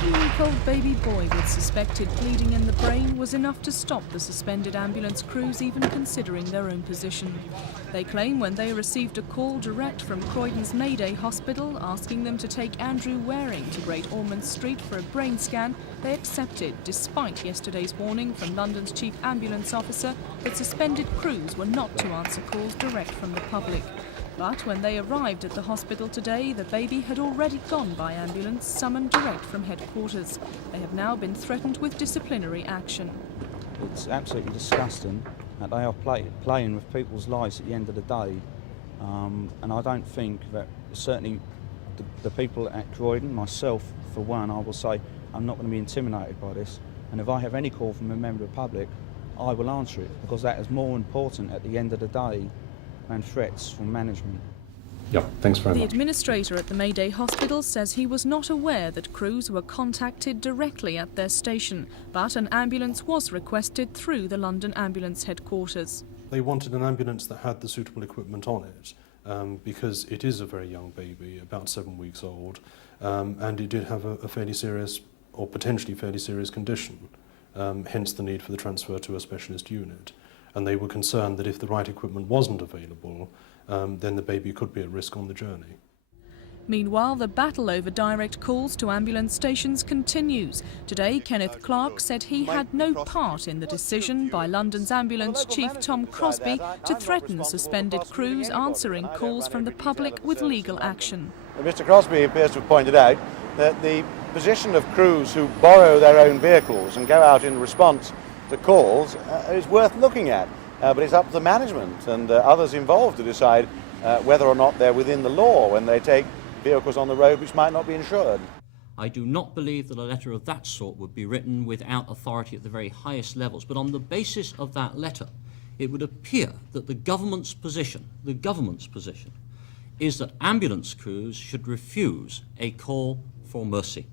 7-week-old baby boy with suspected bleeding in the brain was enough to stop the suspended ambulance crews even considering their own position. They claim when they received a call direct from Croydon's Mayday Hospital asking them to take Andrew Waring to Great Ormond Street for a brain scan, they accepted, despite yesterday's warning from London's chief ambulance officer that suspended crews were not to answer calls direct from the public. But when they arrived at the hospital today, the baby had already gone by ambulance summoned direct from headquarters. They have now been threatened with disciplinary action. It's absolutely disgusting that they are playing with people's lives at the end of the day. And I don't think that, certainly the people at Croydon, myself for one, I will say I'm not going to be intimidated by this. And if I have any call from a member of the public, I will answer it, because that is more important at the end of the day and threats from management. Yeah, thanks very much. The administrator at the Mayday Hospital says he was not aware that crews were contacted directly at their station, but an ambulance was requested through the London Ambulance headquarters. They wanted an ambulance that had the suitable equipment on it, because it is a very young baby, about 7 weeks old, and it did have a fairly serious, or potentially fairly serious condition, hence the need for the transfer to a specialist unit. And they were concerned that if the right equipment wasn't available, then the baby could be at risk on the journey. Meanwhile, the battle over direct calls to ambulance stations continues. Today, Kenneth Clark said he had no part in the decision by London's ambulance chief Tom Crosby to threaten suspended crews answering calls from the public with legal action. Mr Crosby appears to have pointed out that the position of crews who borrow their own vehicles and go out in response to calls is worth looking at, but it's up to the management and others involved to decide whether or not they're within the law when they take vehicles on the road which might not be insured. I do not believe that a letter of that sort would be written without authority at the very highest levels, but on the basis of that letter it would appear that the government's position is that ambulance crews should refuse a call for mercy.